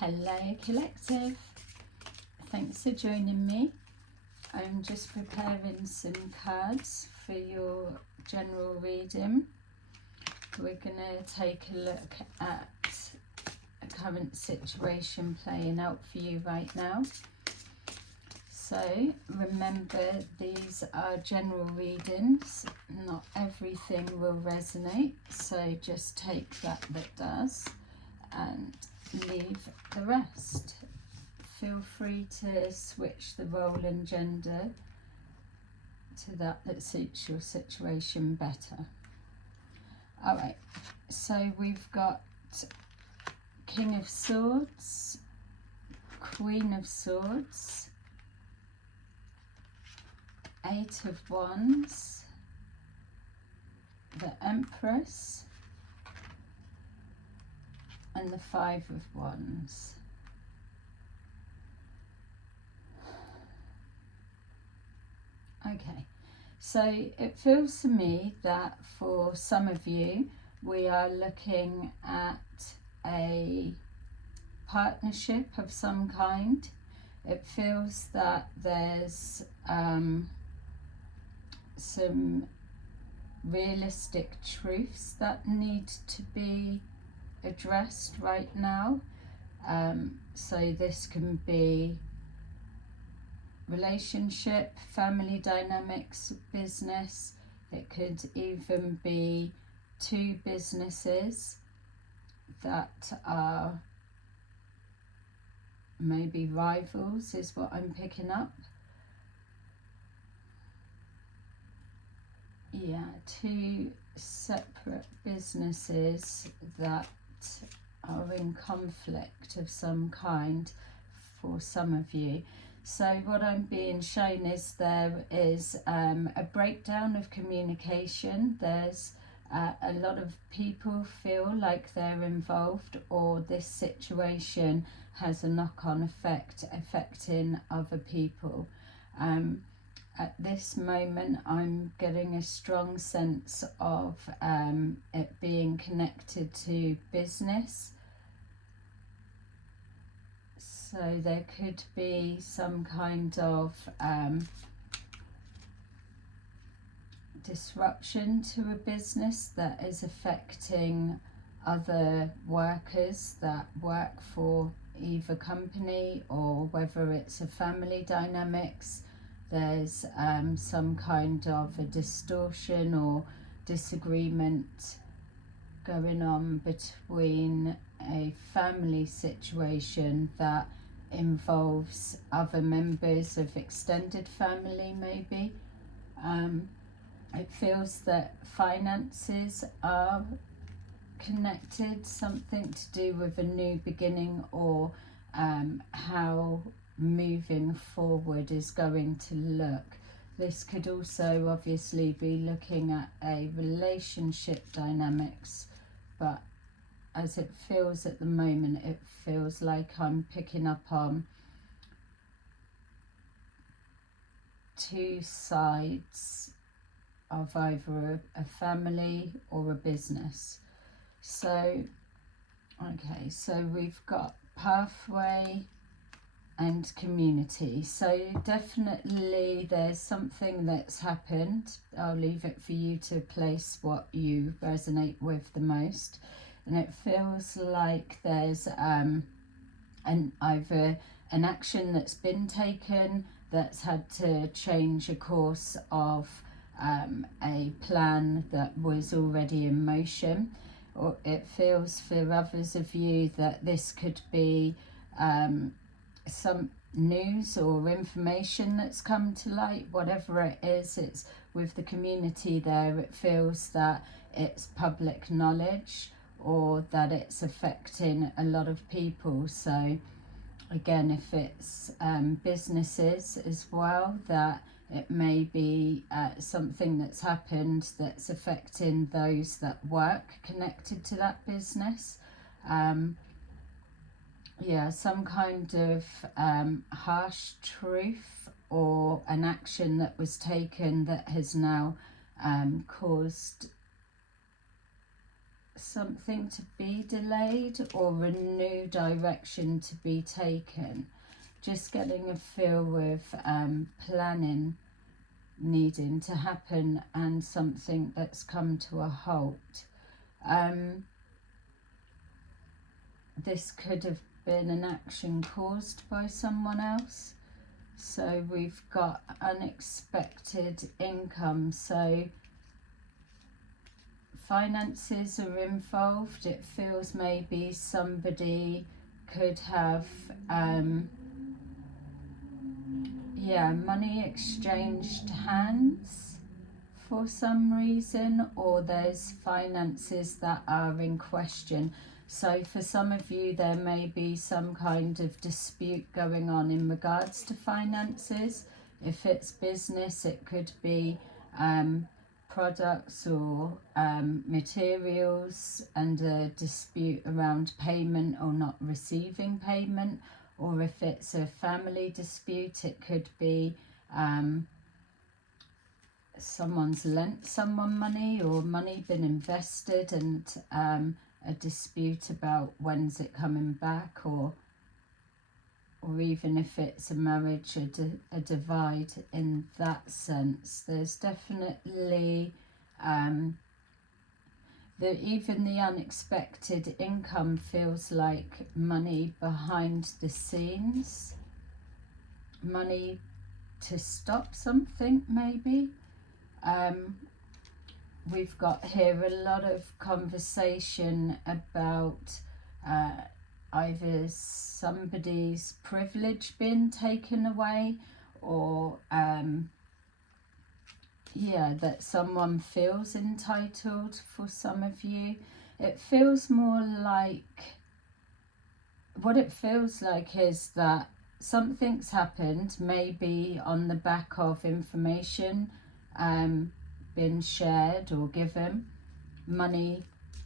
Hello Collective, thanks for joining me. I'm just preparing some cards for your general reading. We're going to take a look at a current situation playing out for you right now. So remember, these are general readings, not everything will resonate, so just take that does and leave the rest. Feel free to switch the role and gender to that suits your situation better. Alright, so we've got King of Swords, Queen of Swords, Eight of Wands, the Empress, and the Five of Wands. Okay, so it feels to me that for some of you, we are looking at a partnership of some kind. It feels that there's some realistic truths that need to be addressed right now. So this can be relationship, family dynamics, business. It could even be two businesses that are maybe rivals, is what I'm picking up. Yeah, two separate businesses that are in conflict of some kind for some of you. So what I'm being shown is there is a breakdown of communication. There's a lot of people feel like they're involved, or this situation has a knock-on effect affecting other people. At this moment, I'm getting a strong sense of it being connected to business. So there could be some kind of disruption to a business that is affecting other workers that work for either company, or whether it's a family dynamics. There's some kind of a distortion or disagreement going on between a family situation that involves other members of extended family maybe. It feels that finances are connected, something to do with a new beginning, or how moving forward is going to look. This could also obviously be looking at a relationship dynamics, but as it feels at the moment, it feels like I'm picking up on two sides of either a family or a business. So, okay, so we've got pathway and community. So definitely there's something that's happened. I'll leave it for you to place what you resonate with the most. And it feels like there's either an action that's been taken that's had to change a course of a plan that was already in motion. Or it feels for others of you that this could be some news or information that's come to light. Whatever it is, it's with the community there, it feels that it's public knowledge, or that it's affecting a lot of people. So again, if it's businesses as well, that it may be something that's happened that's affecting those that work connected to that business. Yeah, some kind of harsh truth, or an action that was taken that has now caused something to be delayed or a new direction to be taken. Just getting a feel with planning needing to happen and something that's come to a halt. This could have been an action caused by someone else. So we've got unexpected income. So finances are involved. It feels maybe somebody could have money exchanged hands for some reason, or there's finances that are in question. So for some of you, there may be some kind of dispute going on in regards to finances. If it's business, it could be products or materials and a dispute around payment or not receiving payment. Or if it's a family dispute, it could be someone's lent someone money or money been invested and a dispute about when's it coming back, or even if it's a marriage, a divide in that sense. There's definitely even the unexpected income feels like money behind the scenes, money to stop something maybe. We've got here a lot of conversation about either somebody's privilege being taken away, or that someone feels entitled for some of you. It feels more like, what it feels like is that something's happened, maybe on the back of information been shared or given, money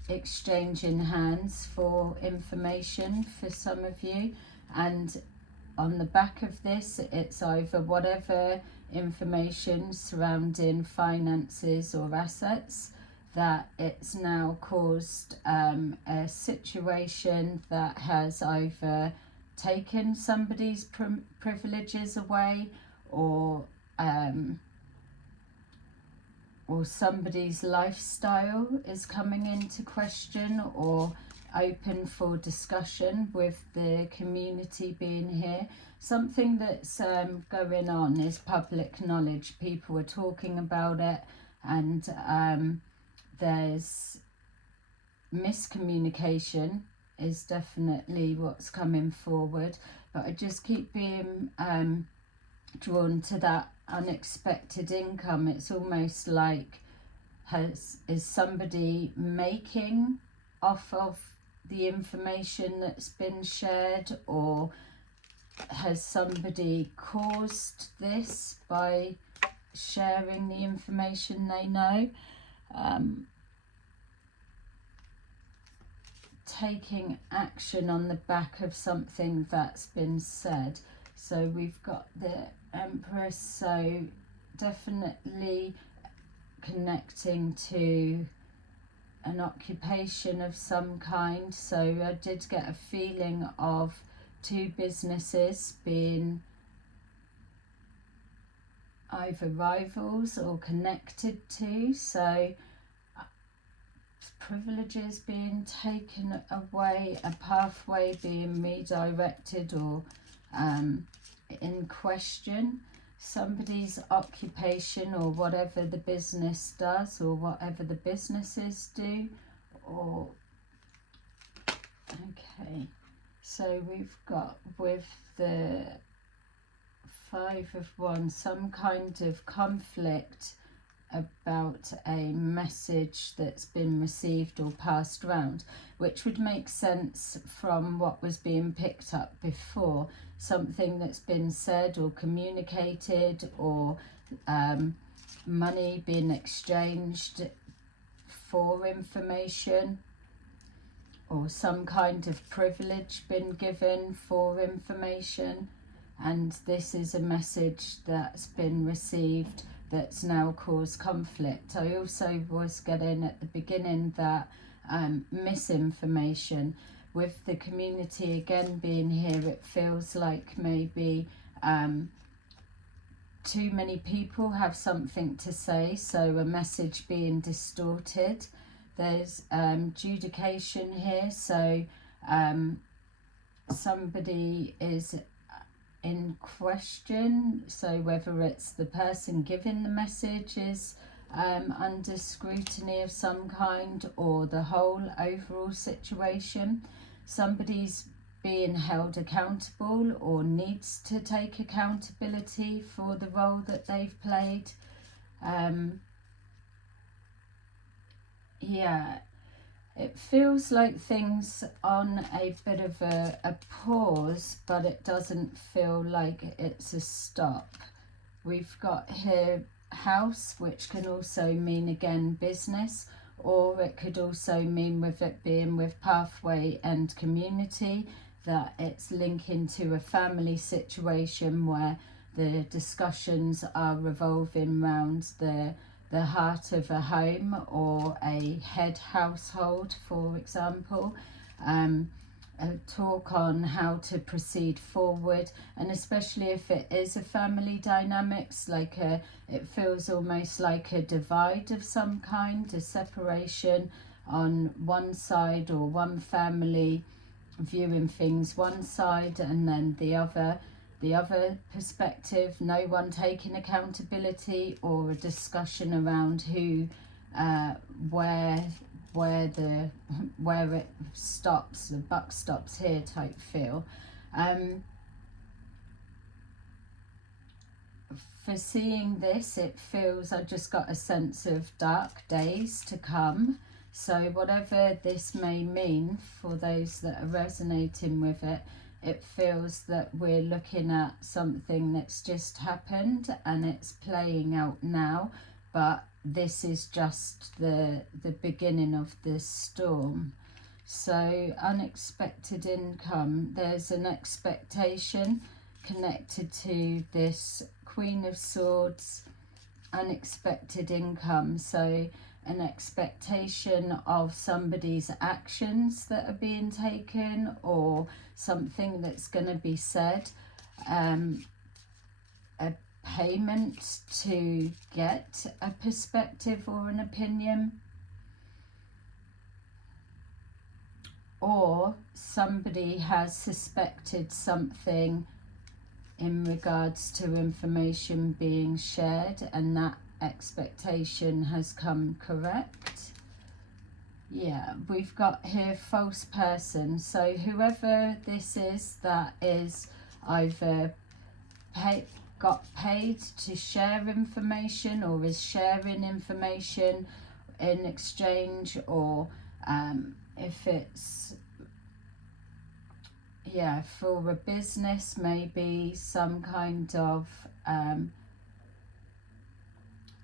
exchanging hands for information for some of you, and on the back of this, it's either whatever information surrounding finances or assets, that it's now caused a situation that has either taken somebody's privileges away, or somebody's lifestyle is coming into question or open for discussion with the community being here. Something that's going on is public knowledge. People are talking about it, and there's miscommunication is definitely what's coming forward. But I just keep being drawn to that unexpected income. It's almost like is somebody making off of the information that's been shared, or has somebody caused this by sharing the information they know? Taking action on the back of something that's been said. So we've got the Empress, so definitely connecting to an occupation of some kind. So I did get a feeling of two businesses being either rivals or connected to. So privileges being taken away, a pathway being redirected or in question, somebody's occupation or whatever the business does or whatever the businesses do. Or okay, so we've got with the Five of Wands some kind of conflict about a message that's been received or passed around, which would make sense from what was being picked up before. Something that's been said or communicated, or money being exchanged for information, or some kind of privilege been given for information. And this is a message that's been received that's now caused conflict. I also was getting at the beginning that misinformation. With the community again being here, it feels like maybe too many people have something to say, so a message being distorted. There's judication here, so somebody is in question, so whether it's the person giving the message is under scrutiny of some kind, or the whole overall situation. Somebody's being held accountable or needs to take accountability for the role that they've played. Yeah, it feels like things on a bit of a pause, but it doesn't feel like it's a stop. We've got here house, which can also mean again business, or it could also mean, with it being with pathway and community, that it's linking to a family situation where the discussions are revolving around the heart of a home or a head household, for example. A talk on how to proceed forward, and especially if it is a family dynamics, like it feels almost like a divide of some kind, a separation on one side, or one family viewing things one side and then the other perspective, no one taking accountability, or a discussion around who where it stops, the buck stops here type feel. For seeing this, it feels, I just got a sense of dark days to come. So whatever this may mean for those that are resonating with it, it feels that we're looking at something that's just happened and it's playing out now, but this is just the beginning of this storm. So unexpected income, there's an expectation connected to this Queen of Swords, unexpected income. So an expectation of somebody's actions that are being taken, or something that's going to be said, a payment to get a perspective or an opinion, or somebody has suspected something in regards to information being shared, and that expectation has come correct. Yeah, we've got here false person. So whoever this is that is either got paid to share information, or is sharing information in exchange, or if it's for a business, maybe some kind of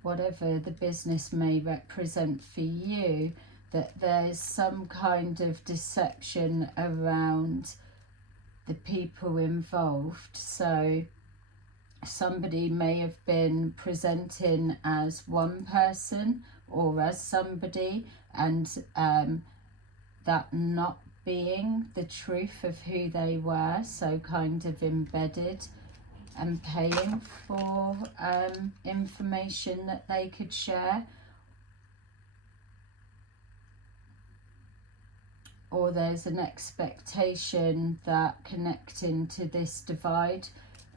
whatever the business may represent for you, that there's some kind of deception around the people involved. So somebody may have been presenting as one person or as somebody, and that not being the truth of who they were, so kind of embedded and paying for information that they could share. Or there's an expectation that connecting to this divide,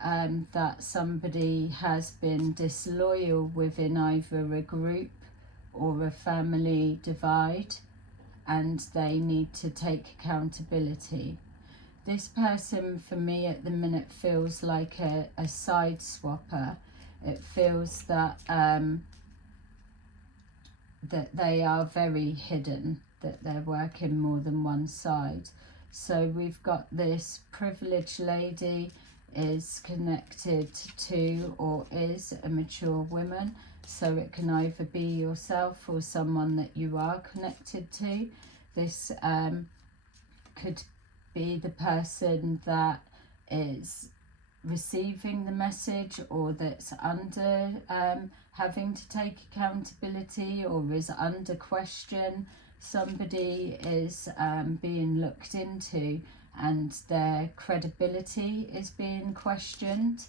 that somebody has been disloyal within either a group or a family divide, and they need to take accountability. This person for me at the minute feels like a side swapper. It feels that that they are very hidden, that they're working more than one side. So we've got this privileged lady is connected to, or is a mature woman. So it can either be yourself or someone that you are connected to. This could be the person that is receiving the message, or that's under having to take accountability, or is under question. somebody is being looked into and their credibility is being questioned.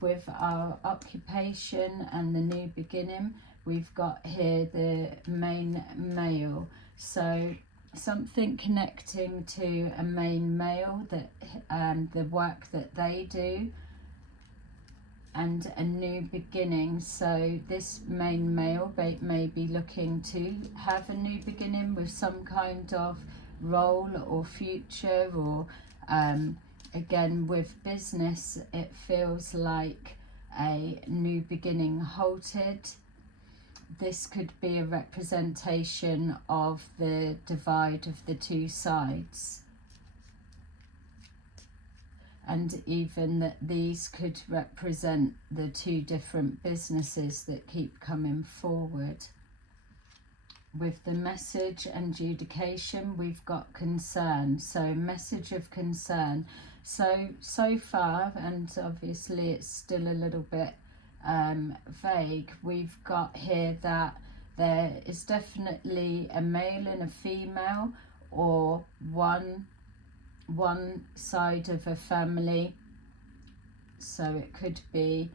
With our occupation and the new beginning, we've got here the main male. So something connecting to a main male, that the work that they do, and a new beginning. So this main male may be looking to have a new beginning with some kind of role or future, or again with business, it feels like a new beginning halted. This could be a representation of the divide of the two sides. And even that these could represent the two different businesses that keep coming forward. With the message and adjudication, we've got concern. So message of concern. So far, and obviously it's still a little bit vague, we've got here that there is definitely a male and a female, or one side of a family. So it could be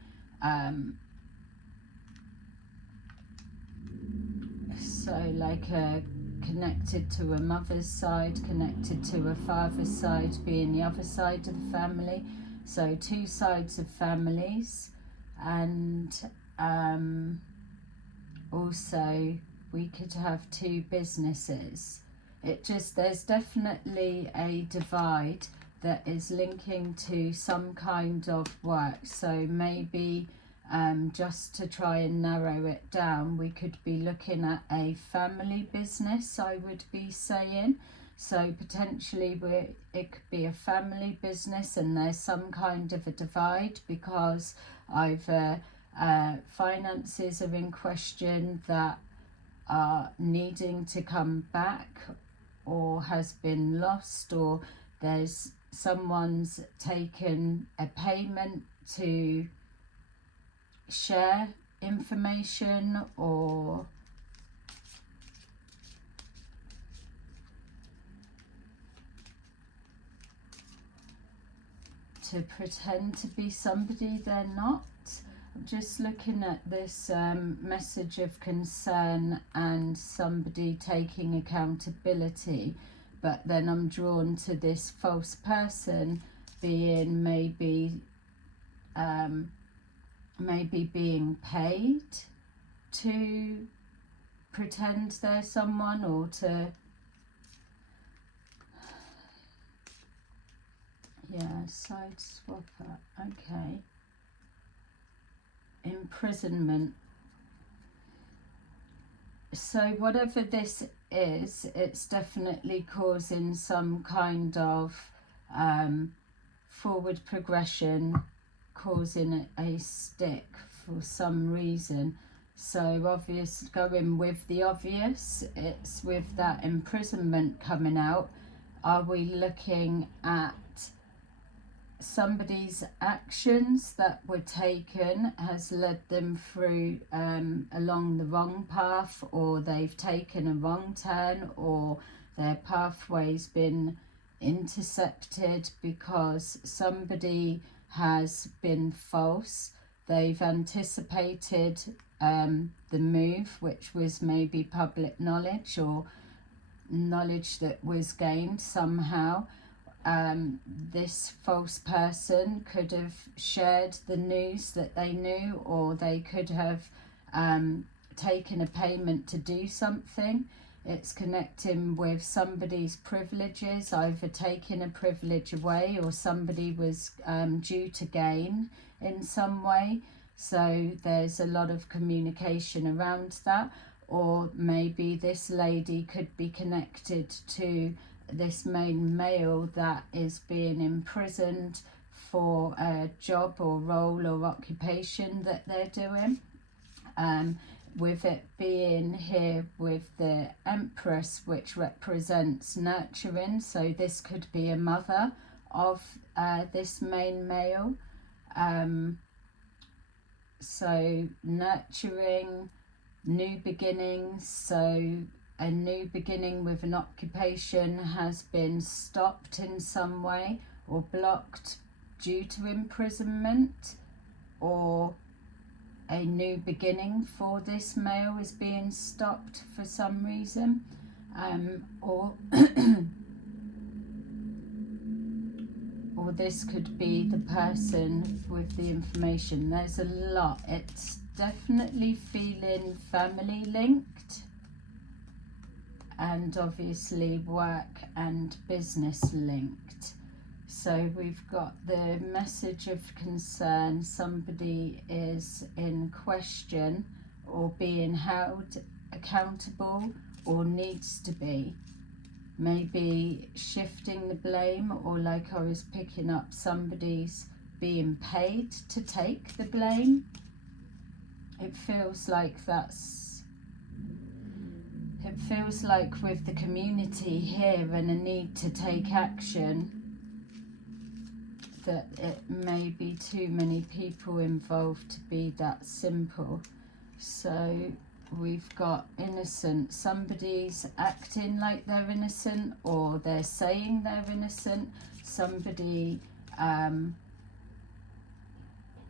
so like connected to a mother's side, connected to a father's side being the other side of the family. So two sides of families. And also we could have two businesses. There's definitely a divide that is linking to some kind of work. So maybe just to try and narrow it down, we could be looking at a family business, I would be saying. So potentially it could be a family business, and there's some kind of a divide because either finances are in question that are needing to come back, or has been lost, or there's someone's taken a payment to share information, or to pretend to be somebody they're not. I'm just looking at this message of concern and somebody taking accountability, but then I'm drawn to this false person being maybe being paid to pretend they're someone, or to side swapper. Okay. Imprisonment. So whatever this is, it's definitely causing some kind of forward progression, causing a stick for some reason. So obvious, going with the obvious, it's with that imprisonment coming out. Are we looking at somebody's actions that were taken has led them through along the wrong path, or they've taken a wrong turn, or their pathway's been intercepted because somebody has been false? They've anticipated the move, which was maybe public knowledge, or knowledge that was gained somehow. This false person could have shared the news that they knew, or they could have taken a payment to do something. It's connecting with somebody's privileges, either taking a privilege away, or somebody was due to gain in some way. So there's a lot of communication around that. Or maybe this lady could be connected to this main male that is being imprisoned for a job or role or occupation that they're doing. With it being here with the Empress, which represents nurturing, so this could be a mother of this main male. So nurturing, new beginnings, so a new beginning with an occupation has been stopped in some way or blocked due to imprisonment, or a new beginning for this male is being stopped for some reason, or or this could be the person with the information. There's a lot. It's definitely feeling family linked, and obviously work and business linked. So we've got the message of concern. Somebody is in question or being held accountable, or needs to be. Maybe shifting the blame, or like I was picking up, somebody's being paid to take the blame. It feels like it feels like with the community here and a need to take action, that it may be too many people involved to be that simple. So we've got innocent. Somebody's acting like they're innocent, or they're saying they're innocent. Somebody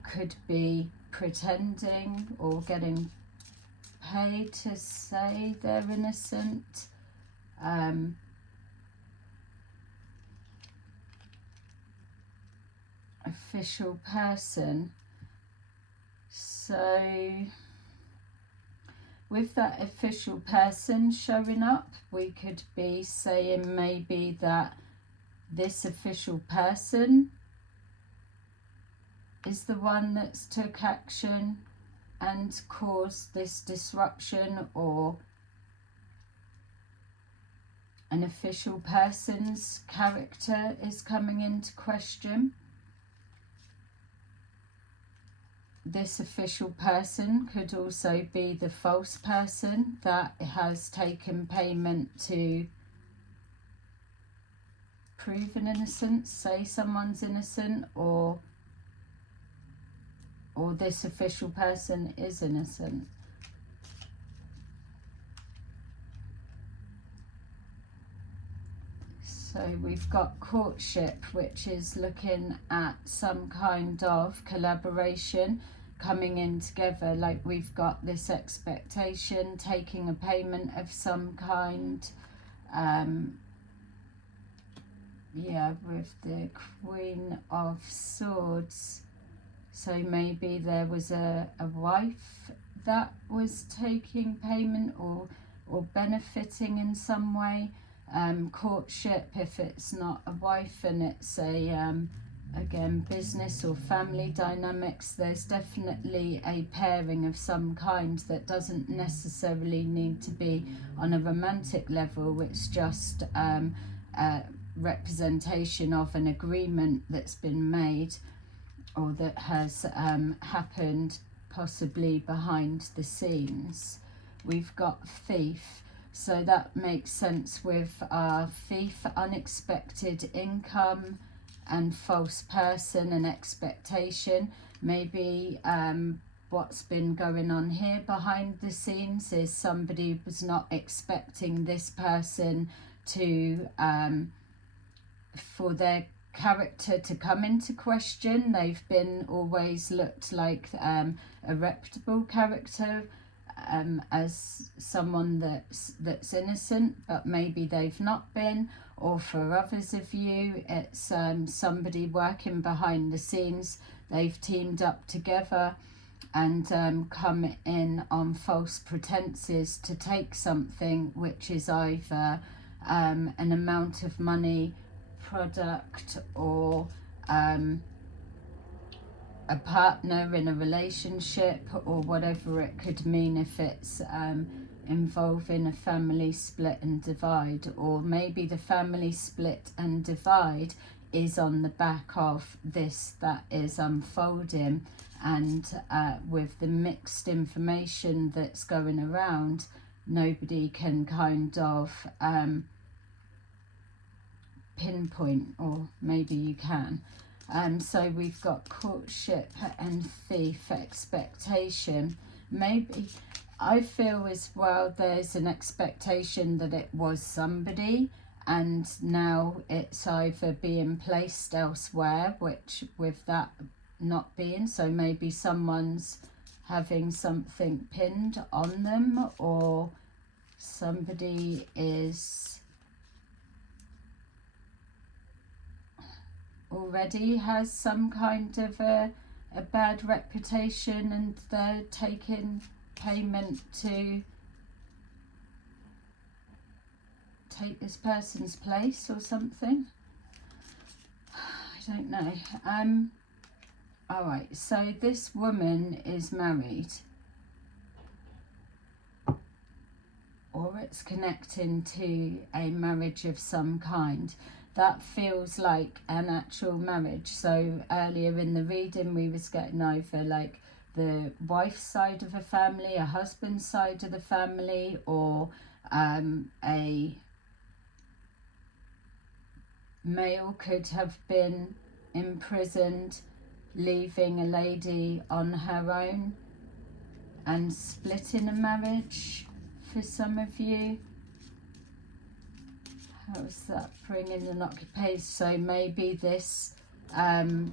could be pretending or getting paid to say they're innocent. Official person. So with that official person showing up, we could be saying maybe that this official person is the one that's took action and caused this disruption, or an official person's character is coming into question. This official person could also be the false person that has taken payment to prove an innocence, say someone's innocent, or this official person is innocent. So we've got courtship, which is looking at some kind of collaboration coming in together. Like we've got this expectation, taking a payment of some kind. Yeah, with the Queen of Swords. So maybe there was a wife that was taking payment or benefiting in some way. Courtship, if it's not a wife and it's a again business or family dynamics, there's definitely a pairing of some kind that doesn't necessarily need to be on a romantic level. It's just a representation of an agreement that's been made, or that has happened possibly behind the scenes. We've got thief. So that makes sense with our thief, unexpected income, and false person and expectation. Maybe what's been going on here behind the scenes is somebody was not expecting this person to, for their character to come into question. They've been always looked like a reputable character, as someone that's innocent, but maybe they've not been. Or for others of you, it's somebody working behind the scenes. They've teamed up together and come in on false pretenses to take something which is either an amount of money, product, or a partner in a relationship, or whatever it could mean if it's involving a family split and divide. Or maybe the family split and divide is on the back of this that is unfolding, and with the mixed information that's going around, nobody can kind of pinpoint, or maybe you can. So we've got courtship and thief, expectation. Maybe I feel as well there's an expectation that it was somebody, and now it's either being placed elsewhere, which with that not being, so maybe someone's having something pinned on them, or somebody is already has some kind of a bad reputation and they're taking payment to take this person's place or something. I don't know. Alright, so this woman is married, or it's connecting to a marriage of some kind. That feels like an actual marriage. So earlier in the reading we was getting over like the wife's side of a family, a husband's side of the family, or a male could have been imprisoned, leaving a lady on her own and splitting a marriage for some of you. How's that bringing an occupation? So maybe this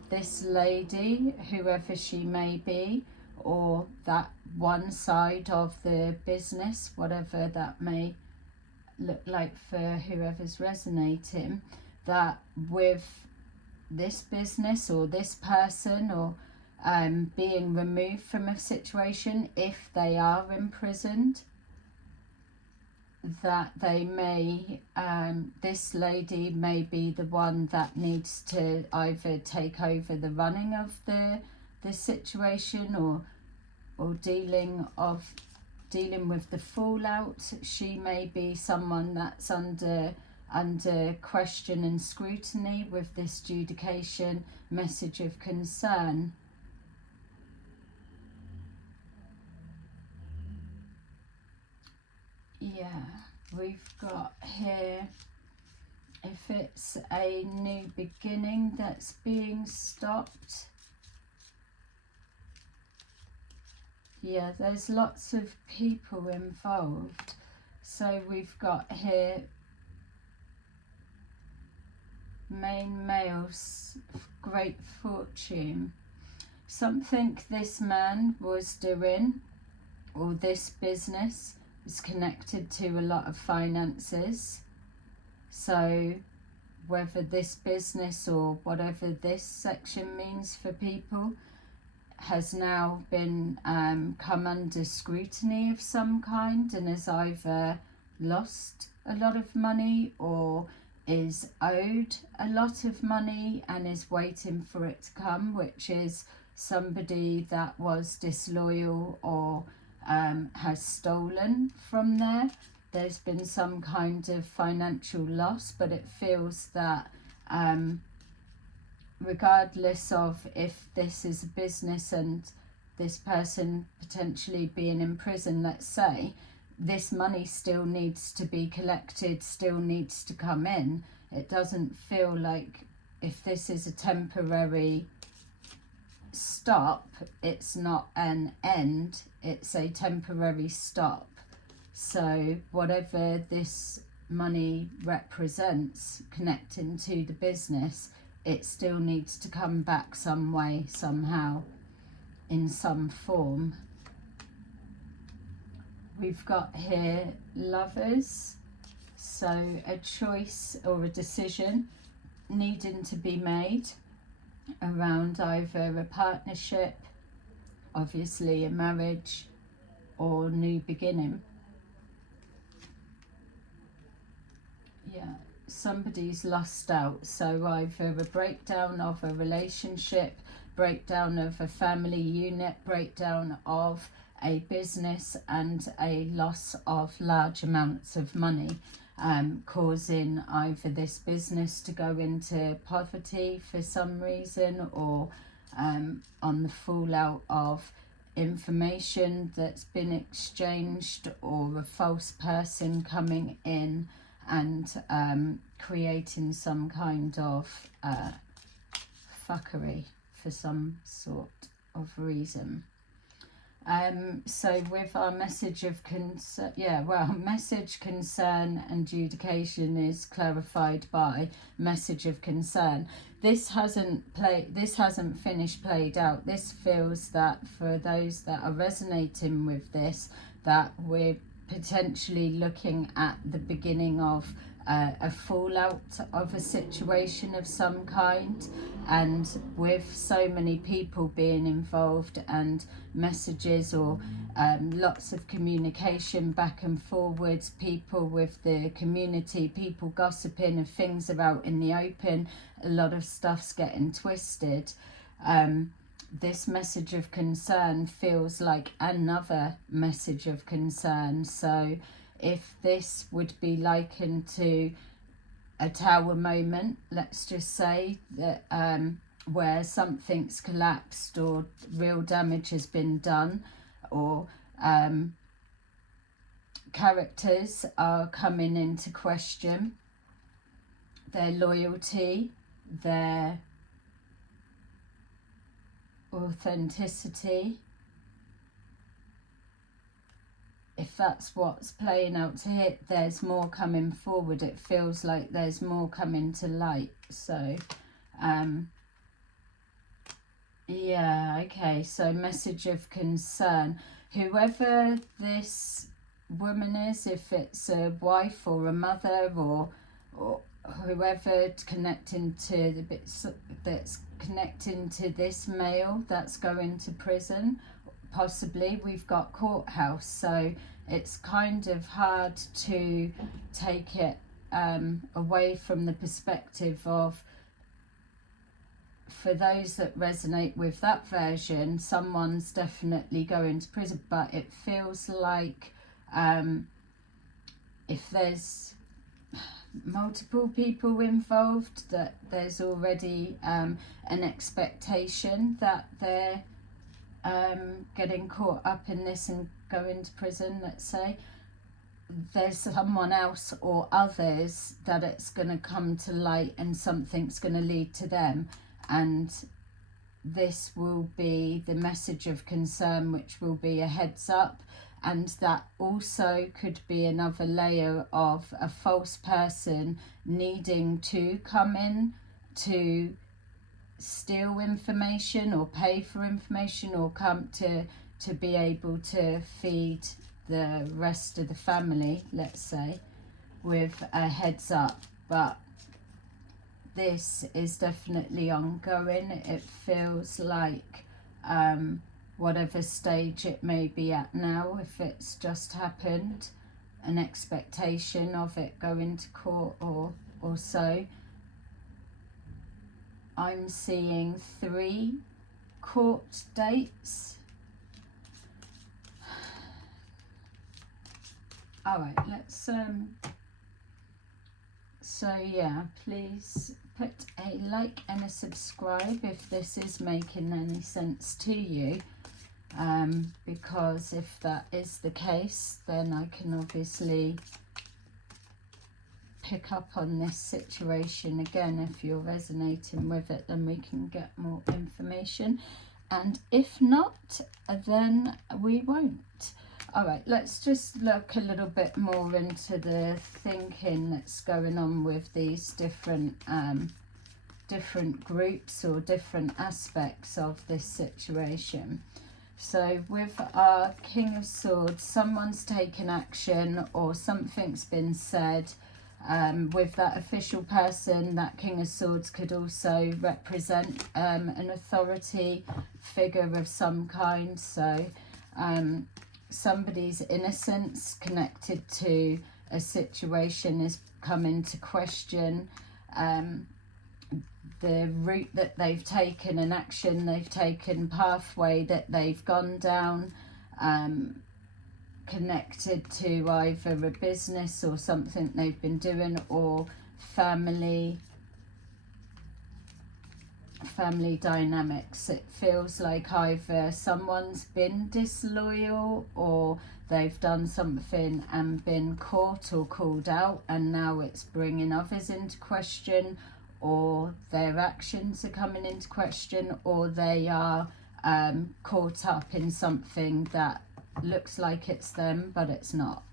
this lady, whoever she may be, or that one side of the business, whatever that may look like for whoever's resonating, that with this business or this person, or being removed from a situation, if they are imprisoned, that they may, this lady may be the one that needs to either take over the running of the situation, or dealing with the fallout. She may be someone that's under question and scrutiny with this judication message of concern. Yeah, we've got here, if it's a new beginning that's being stopped. Yeah, there's lots of people involved. So we've got here main males, great fortune. Something this man was doing, or this business, is connected to a lot of finances. So whether this business or whatever this section means for people has now been come under scrutiny of some kind, and has either lost a lot of money or is owed a lot of money and is waiting for it to come, which is somebody that was disloyal or has stolen from there. There's been some kind of financial loss, but it feels that regardless of if this is a business and this person potentially being in prison, let's say, this money still needs to be collected, still needs to come in. It doesn't feel like, if this is a temporary stop, it's not an end, it's a temporary stop. So whatever this money represents connecting to the business, it still needs to come back some way, somehow, in some form. We've got here lovers, so a choice or a decision needing to be made around either a partnership, obviously a marriage, or new beginning. Yeah, somebody's lost out, so either a breakdown of a relationship, breakdown of a family unit, breakdown of a business, and a loss of large amounts of money, causing either this business to go into poverty for some reason, or on the fallout of information that's been exchanged, or a false person coming in and creating some kind of fuckery for some sort of reason. So with our message of concern, message, concern and adjudication is clarified by message of concern. This hasn't finished played out. This feels that for those that are resonating with this, that we're potentially looking at the beginning of a fallout of a situation of some kind, and with so many people being involved and messages or lots of communication back and forwards, people with the community, people gossiping, if things are out in the open, a lot of stuff's getting twisted. This message of concern feels like another message of concern. So if this would be likened to a tower moment, let's just say, that where something's collapsed or real damage has been done, or characters are coming into question, their loyalty, their authenticity. If that's what's playing out to hit, there's more coming forward. It feels like there's more coming to light. So yeah, okay, so message of concern. Whoever this woman is, if it's a wife or a mother or whoever connecting to the bits that's connecting to this male that's going to prison, possibly we've got courthouse, so it's kind of hard to take it away from the perspective of, for those that resonate with that version, someone's definitely going to prison, but it feels like if there's multiple people involved, that there's already an expectation that they're getting caught up in this and going to prison. Let's say there's someone else or others that it's going to come to light and something's going to lead to them, and this will be the message of concern, which will be a heads up. And that also could be another layer of a false person needing to come in to steal information or pay for information or come to be able to feed the rest of the family, let's say, with a heads up. But this is definitely ongoing. It feels like whatever stage it may be at now, if it's just happened, an expectation of it going to court or so. I'm seeing 3 court dates. All right, let's so yeah, please put a like and a subscribe if this is making any sense to you, because if that is the case, then I can obviously pick up on this situation again. If you're resonating with it, then we can get more information, and if not, then we won't. All right, let's just look a little bit more into the thinking that's going on with these different groups or different aspects of this situation. So with our King of Swords, someone's taken action or something's been said. With that official person, that King of Swords could also represent an authority figure of some kind. So somebody's innocence connected to a situation is come into question. The route that they've taken, an action they've taken, pathway that they've gone down, connected to either a business or something they've been doing, or family dynamics. It feels like either someone's been disloyal or they've done something and been caught or called out, and now it's bringing others into question, or their actions are coming into question, or they are caught up in something that looks like it's them, but it's not.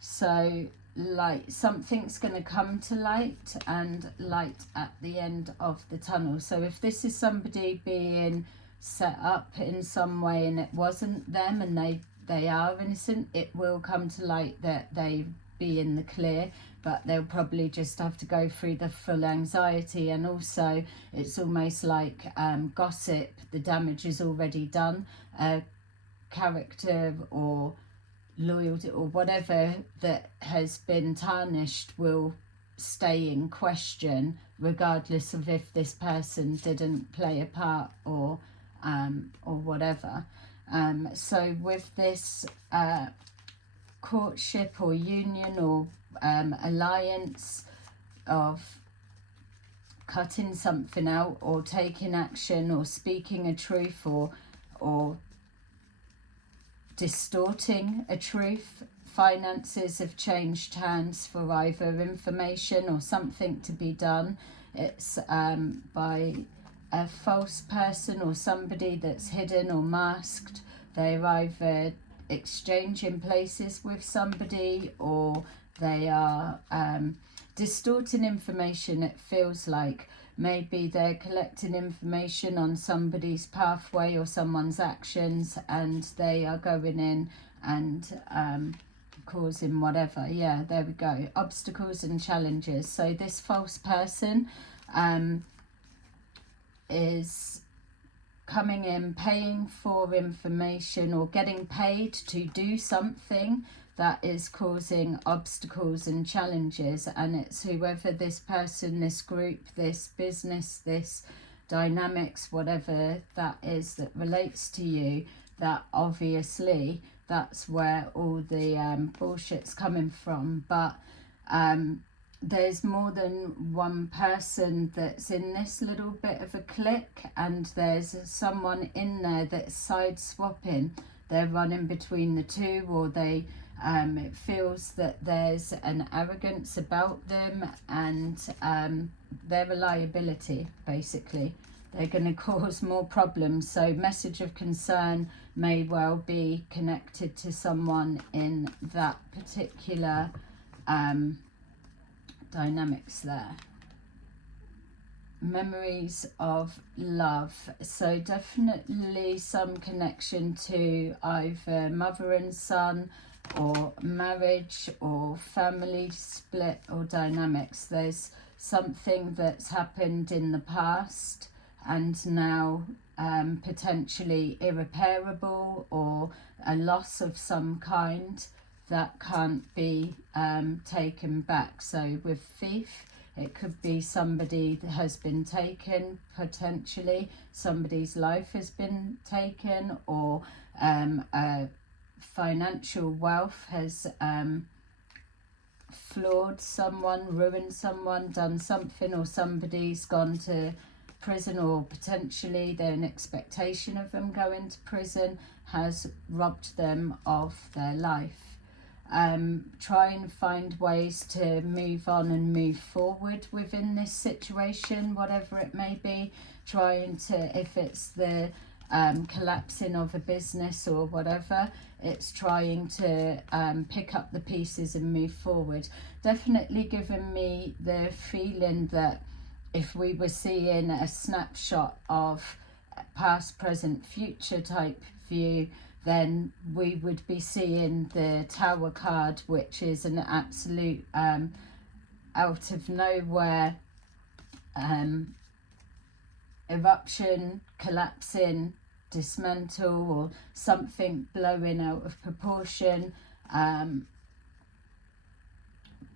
So like something's going to come to light, and light at the end of the tunnel. So if this is somebody being set up in some way and it wasn't them, and they are innocent, it will come to light that they be in the clear, but they'll probably just have to go through the full anxiety. And also it's almost like gossip, the damage is already done. Character or loyalty or whatever that has been tarnished will stay in question, regardless of if this person didn't play a part or whatever. So with this courtship or union or alliance of cutting something out or taking action or speaking a truth or distorting a truth, finances have changed hands for either information or something to be done. It's by a false person or somebody that's hidden or masked. They're either exchanging places with somebody, or they are distorting information. It feels like maybe they're collecting information on somebody's pathway or someone's actions, and they are going in and causing whatever. Yeah, there we go. Obstacles and challenges. So this false person is coming in, paying for information or getting paid to do something that is causing obstacles and challenges. And it's whoever this person, this group, this business, this dynamics, whatever that is that relates to you, that obviously that's where all the bullshit's coming from. But there's more than one person that's in this little bit of a clique, and there's someone in there that's side swapping. They're running between the two, or they it feels that there's an arrogance about them, and they're a liability, basically. They're going to cause more problems. So message of concern may well be connected to someone in that particular dynamics there. Memories of love. So definitely some connection to either mother and son, or marriage, or family split, or dynamics. There's something that's happened in the past and now potentially irreparable, or a loss of some kind that can't be taken back. So with thief, it could be somebody that has been taken, potentially somebody's life has been taken, or financial wealth has flawed someone, ruined someone, done something, or somebody's gone to prison, or potentially they're in expectation of them going to prison, has robbed them of their life. Try and find ways to move on and move forward within this situation, whatever it may be. Trying to, if it's the collapsing of a business or whatever, it's trying to pick up the pieces and move forward. Definitely giving me the feeling that if we were seeing a snapshot of past, present, future type view, then we would be seeing the Tower card, which is an absolute out of nowhere eruption, collapsing, dismantle, or something blowing out of proportion.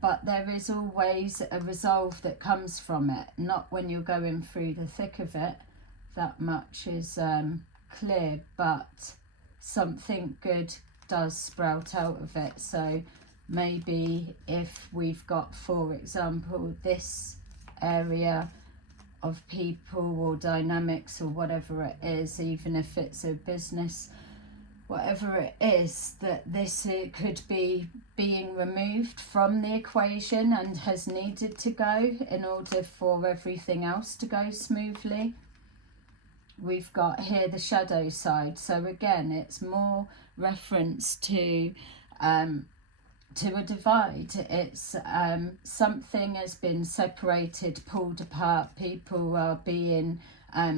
But there is always a resolve that comes from it, not when you're going through the thick of it. That much is clear, but something good does sprout out of it. So maybe if we've got, for example, this area of people or dynamics or whatever it is, even if it's a business, whatever it is, that this could be being removed from the equation and has needed to go in order for everything else to go smoothly. we've got here the shadow side. So again, it's more reference to a divide. It's something has been separated, pulled apart. People are being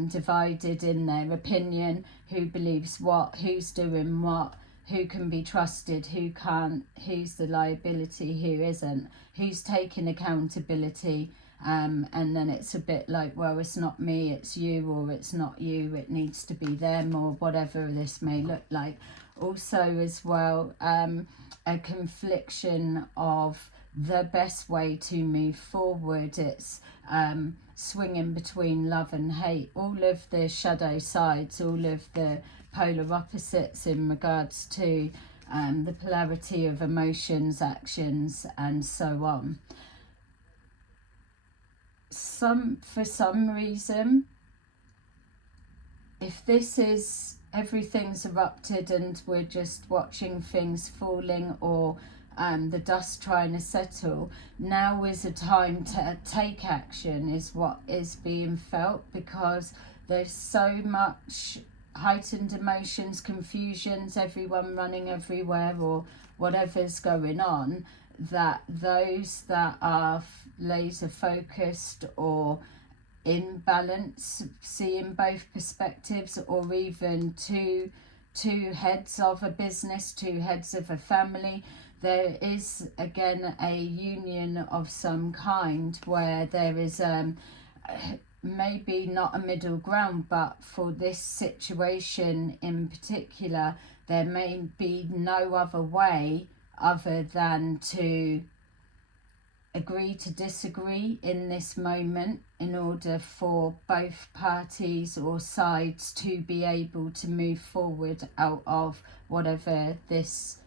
divided in their opinion, who believes what, who's doing what, who can be trusted, who can't, who's the liability, who isn't, who's taking accountability. And then it's a bit like, well, it's not me, it's you, or it's not you, it needs to be them, or whatever this may look like. Also as well, a confliction of the best way to move forward. It's swinging between love and hate, all of the shadow sides, all of the polar opposites in regards to the polarity of emotions, actions, and so on. For some reason, if this is everything's erupted and we're just watching things falling, or the dust trying to settle, now is a time to take action, is what is being felt, because there's so much heightened emotions, confusions, everyone running everywhere, or whatever's going on, that those that are laser focused or in balance, seeing both perspectives, or even two heads of a business, two heads of a family, there is again a union of some kind where there is maybe not a middle ground, but for this situation in particular, there may be no other way other than to agree to disagree in this moment, in order for both parties or sides to be able to move forward out of whatever this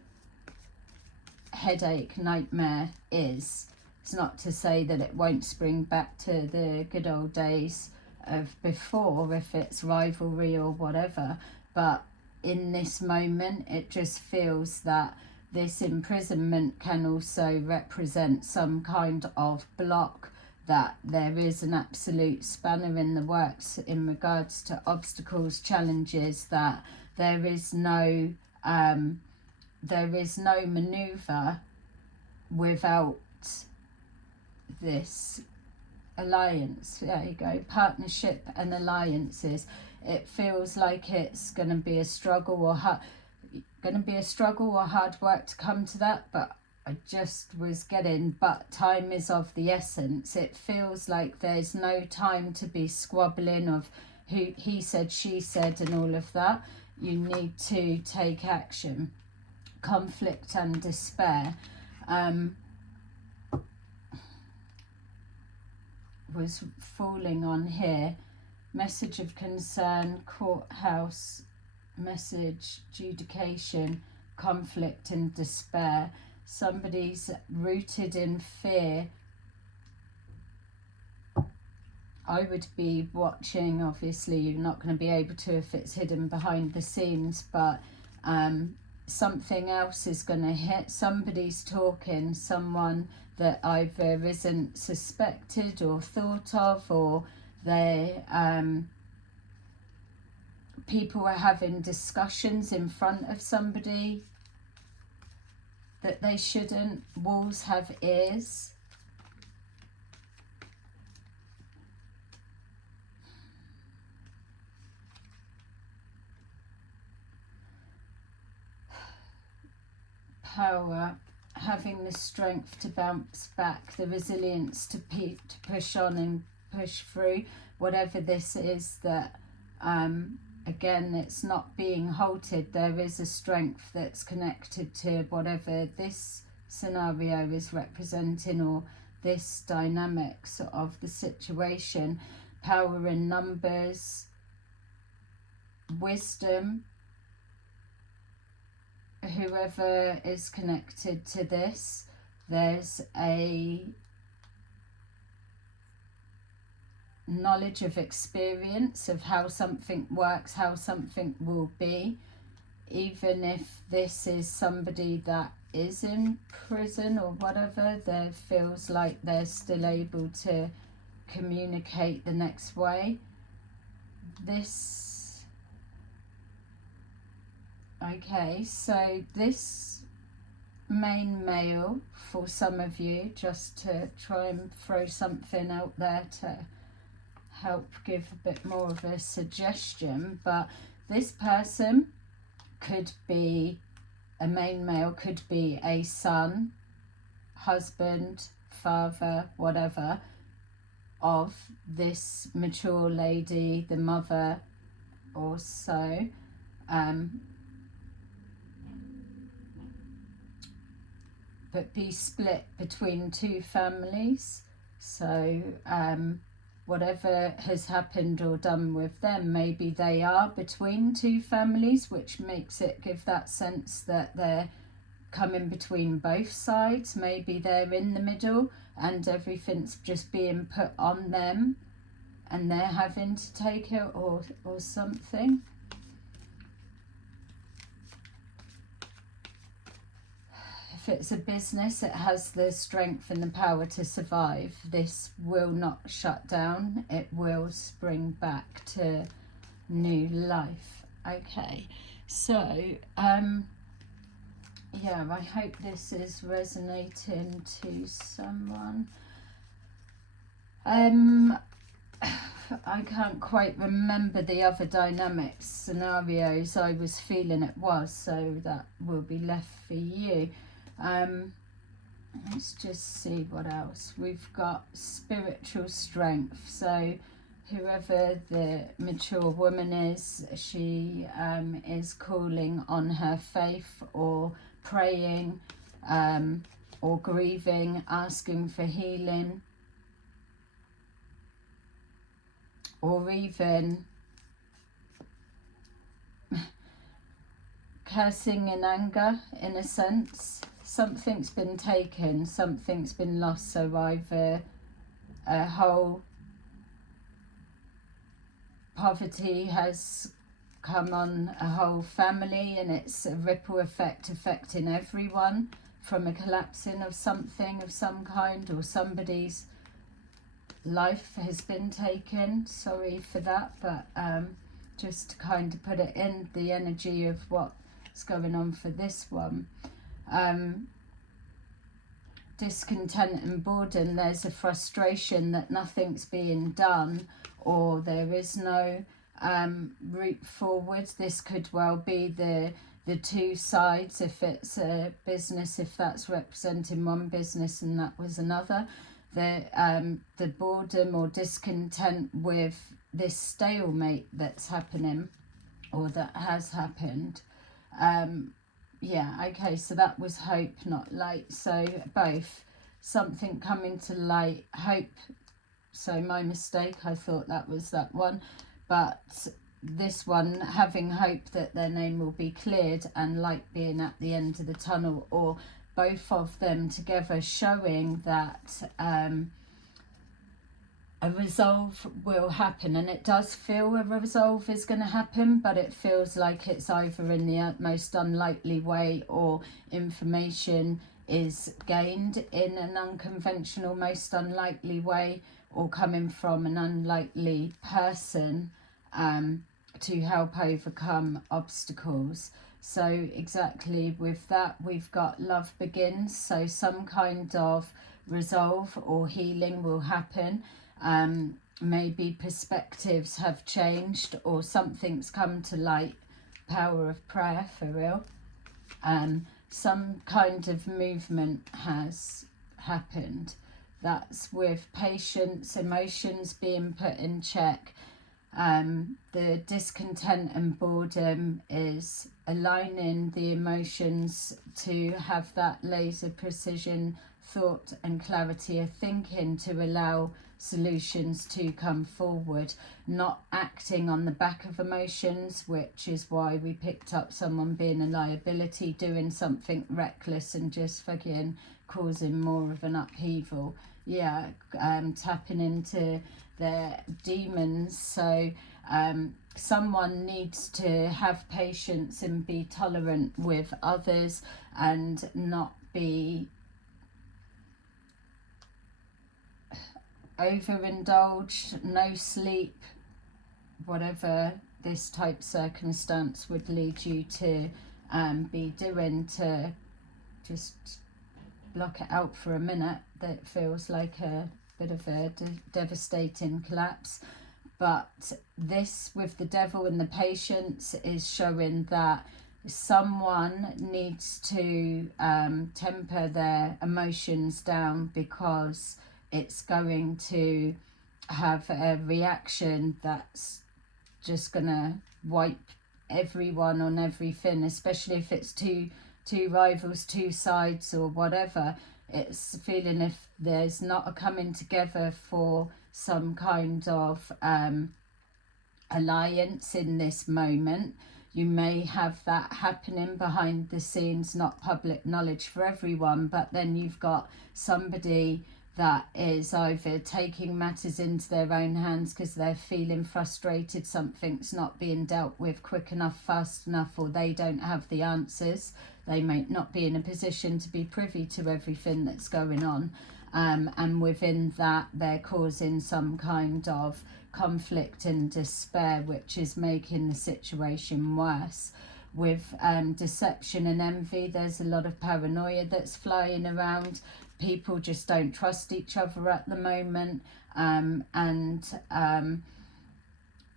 headache nightmare is. It's not to say that it won't spring back to the good old days of before, if it's rivalry or whatever, but in this moment it just feels that this imprisonment can also represent some kind of block, that there is an absolute spanner in the works in regards to obstacles, challenges, that there is no maneuver without this alliance. There you go, partnership and alliances. It feels like it's going to be a struggle or hard work to come to that, but I just was getting, but time is of the essence. It feels like there's no time to be squabbling of who he said, she said, and all of that. You need to take action. Conflict and despair was falling on here. Message of concern, courthouse, message, adjudication, conflict and despair. Somebody's rooted in fear. I would be watching, obviously you're not going to be able to if it's hidden behind the scenes, but something else is going to hit. Somebody's talking, someone that either isn't suspected or thought of, or they people are having discussions in front of somebody that they shouldn't. Walls have ears. Power, having the strength to bounce back, the resilience to push on and push through whatever this is, that again, it's not being halted. There is a strength that's connected to whatever this scenario is representing, or this dynamics of the situation. Power in numbers, wisdom. Whoever is connected to this, there's a knowledge of experience of how something works, how something will be. Even if this is somebody that is in prison or whatever, there feels like they're still able to communicate the next way. this, okay, so this main male, for some of you, just to try and throw something out there to help give a bit more of a suggestion, but this person could be a main male, could be a son, husband, father, whatever, of this mature lady, the mother or so. But be split between two families. So whatever has happened or done with them, maybe they are between two families, which makes it give that sense that they're coming between both sides. Maybe they're in the middle and everything's just being put on them and they're having to take it, or something. If it's a business, it has the strength and the power to survive. This will not shut down. It will spring back to new life. Okay, so yeah, I hope this is resonating to someone. I can't quite remember the other dynamics scenarios. I was feeling it was, so that will be left for you. Let's just see what else. We've got spiritual strength. So whoever the mature woman is, she is calling on her faith, or praying, or grieving, asking for healing, or even cursing in anger, in a sense. Something's been taken, something's been lost, so either a whole poverty has come on a whole family and it's a ripple effect affecting everyone from a collapsing of something of some kind, or somebody's life has been taken. Sorry for that, but just to kind of put it in the energy of what's going on for this one. Discontent and boredom. There's a frustration that nothing's being done, or there is no route forward. This could well be the two sides, if it's a business, if that's representing one business and that was another. The boredom or discontent with this stalemate that's happening, or that has happened. Yeah, okay, so that was hope, not light. So both, something coming to light, hope. So my mistake, I thought that was that one. But this one, having hope that their name will be cleared, and light being at the end of the tunnel, or both of them together showing that a resolve will happen. And it does feel a resolve is going to happen, but it feels like it's either in the most unlikely way, or information is gained in an unconventional, most unlikely way, or coming from an unlikely person to help overcome obstacles. So exactly with that, we've got love begins. So some kind of resolve or healing will happen. Maybe perspectives have changed, or something's come to light. Power of prayer, for real. Some kind of movement has happened. That's with patience, emotions being put in check. The discontent and boredom is aligning the emotions to have that laser precision thought and clarity of thinking to allow solutions to come forward, not acting on the back of emotions, which is why we picked up someone being a liability, doing something reckless and just fucking causing more of an upheaval. Yeah, tapping into their demons. So someone needs to have patience and be tolerant with others, and not be overindulged. No sleep, whatever this type circumstance would lead you to be doing, to just block it out for a minute. That feels like a bit of a devastating collapse. But this with the devil and the patience is showing that someone needs to temper their emotions down, because it's going to have a reaction that's just gonna wipe everyone on everything, especially if it's two rivals, two sides or whatever. It's feeling if there's not a coming together for some kind of alliance in this moment. You may have that happening behind the scenes, not public knowledge for everyone, but then you've got somebody that is either taking matters into their own hands because they're feeling frustrated, something's not being dealt with quick enough, fast enough, or they don't have the answers. They may not be in a position to be privy to everything that's going on. And within that, they're causing some kind of conflict and despair, which is making the situation worse. With deception and envy, there's a lot of paranoia that's flying around. People just don't trust each other at the moment, and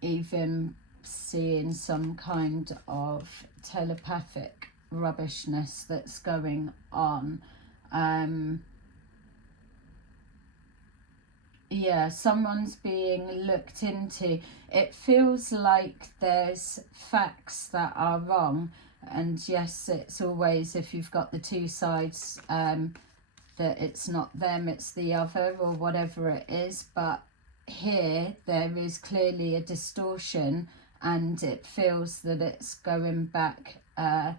even seeing some kind of telepathic rubbishness that's going on. Yeah, someone's being looked into. It feels like there's facts that are wrong, and yes, it's always, if you've got the two sides, that it's not them, it's the other, or whatever it is. But here there is clearly a distortion, and it feels that it's going back, I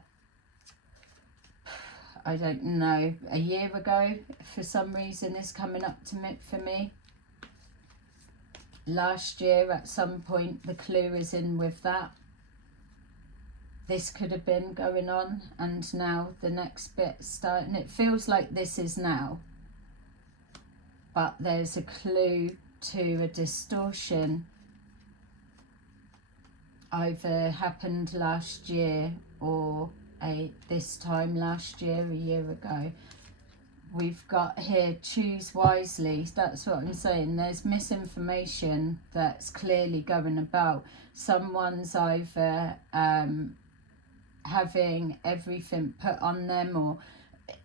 don't know, a year ago, for some reason, is coming up to me, for me. Last year at some point, the clue is in with that. This could have been going on, and now the next bit starting. It feels like this is now, but there's a clue to a distortion either happened last year or this time last year, a year ago. We've got here, choose wisely. That's what I'm saying. There's misinformation that's clearly going about. Someone's either having everything put on them, or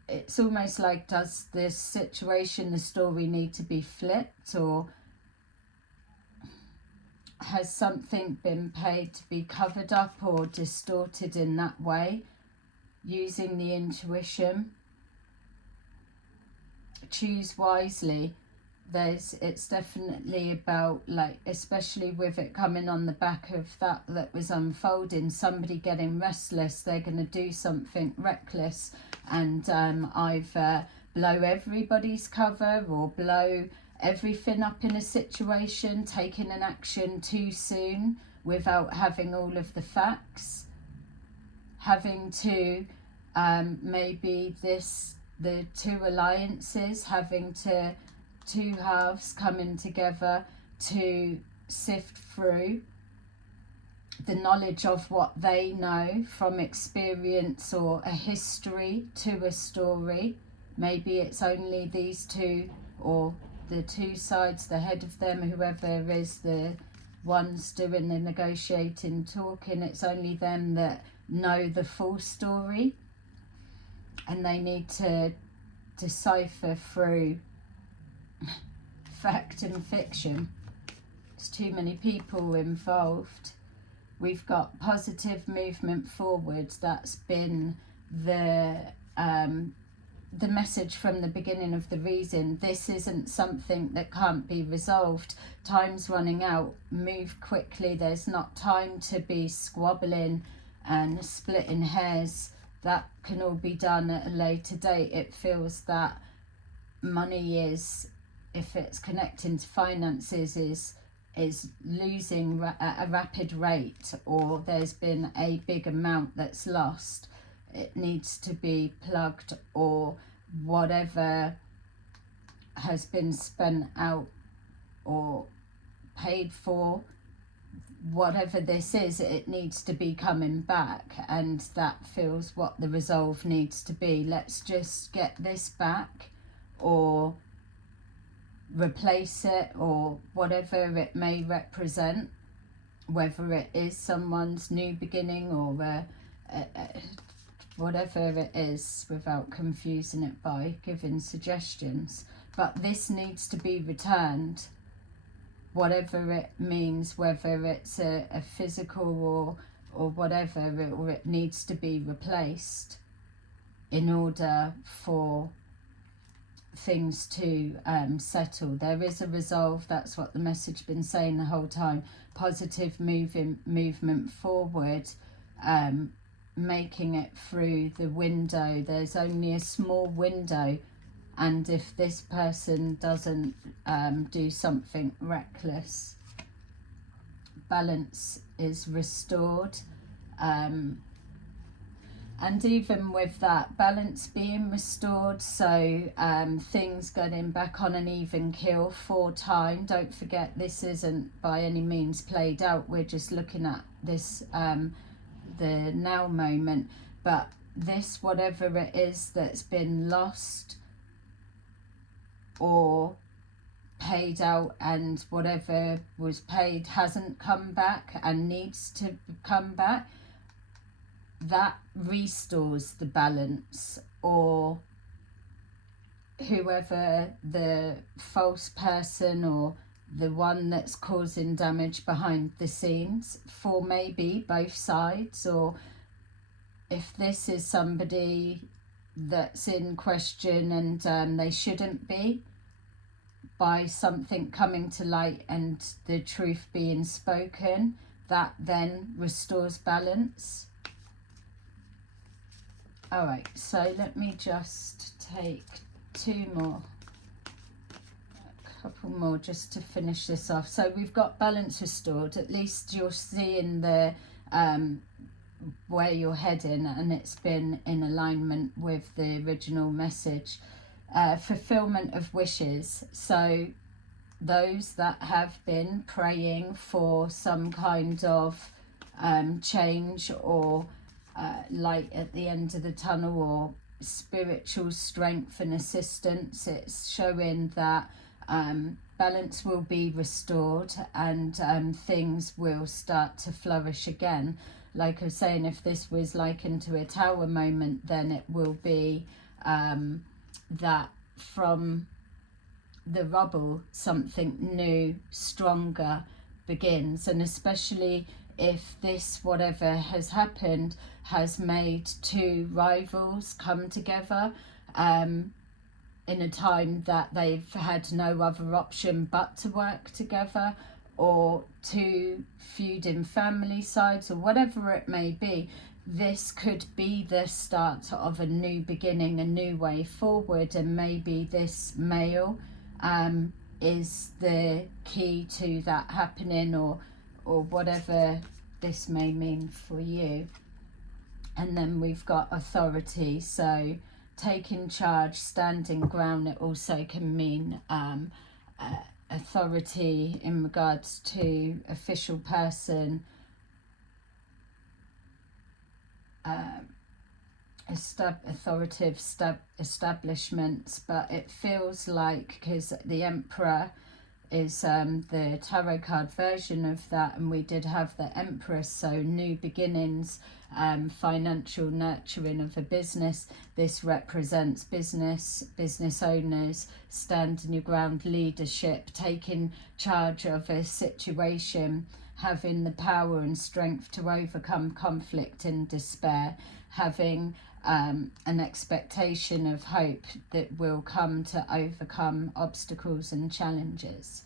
it's almost like, does this situation, the story, need to be flipped, or has something been paid to be covered up or distorted in that way, using the intuition? Choose wisely. It's definitely about, like, especially with it coming on the back of that was unfolding, somebody getting restless. They're going to do something reckless and either blow everybody's cover or blow everything up in a situation, taking an action too soon without having all of the facts, having to maybe the two alliances, having to two halves coming together to sift through the knowledge of what they know from experience or a history to a story. Maybe it's only these two, or the two sides, the head of them, whoever is the ones doing the negotiating, talking, it's only them that know the full story, and they need to decipher through fact and fiction. There's too many people involved. We've got positive movement forward. That's been the message from the beginning of the reason. This isn't something that can't be resolved. Time's running out. Move quickly. There's not time to be squabbling and splitting hairs. That can all be done at a later date. It feels that money is, if it's connecting to finances, is losing at a rapid rate, or there's been a big amount that's lost. It needs to be plugged, or whatever has been spent out or paid for, whatever this is, it needs to be coming back, and that feels what the resolve needs to be. Let's just get this back, or replace it, or whatever it may represent, whether it is someone's new beginning or whatever it is, without confusing it by giving suggestions. But this needs to be returned, whatever it means, whether it's a physical or whatever, or it needs to be replaced in order for things to settle. There is a resolve. That's what the message been saying the whole time. Positive movement forward, making it through the window. There's only a small window, and if this person doesn't do something reckless, balance is restored. And even with that balance being restored, so things getting back on an even keel for time. Don't forget, this isn't by any means played out. We're just looking at this, the now moment. But this, whatever it is that's been lost or paid out, and whatever was paid hasn't come back and needs to come back, that restores the balance. Or whoever the false person or the one that's causing damage behind the scenes, for maybe both sides, or if this is somebody that's in question and they shouldn't be, by something coming to light and the truth being spoken, that then restores balance. All right, so let me just take a couple more just to finish this off. So we've got balance restored. At least you're seeing the where you're heading, and it's been in alignment with the original message. Fulfillment of wishes. So those that have been praying for some kind of change, or light at the end of the tunnel, or spiritual strength and assistance, it's showing that balance will be restored, and things will start to flourish again. Like I was saying, if this was likened to a tower moment, then it will be that from the rubble something new, stronger begins. And especially if this, whatever has happened, has made two rivals come together in a time that they've had no other option but to work together, or two feuding family sides, or whatever it may be, this could be the start of a new beginning, a new way forward. And maybe this male is the key to that happening, or whatever this may mean for you. And then we've got authority, so taking charge, standing ground. It also can mean authority in regards to official person, authoritative establishments. But it feels like, because the Emperor is the tarot card version of that, and we did have the Empress, so new beginnings, financial nurturing of a business. This represents business owners, standing your ground, leadership, taking charge of a situation, having the power and strength to overcome conflict and despair, having an expectation of hope that will come to overcome obstacles and challenges.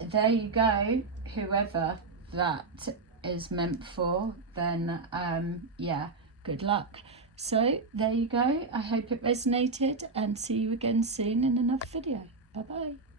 There you go. Whoever that is meant for, then yeah, good luck. So there you go. I hope it resonated, and see you again soon in another video. Bye bye.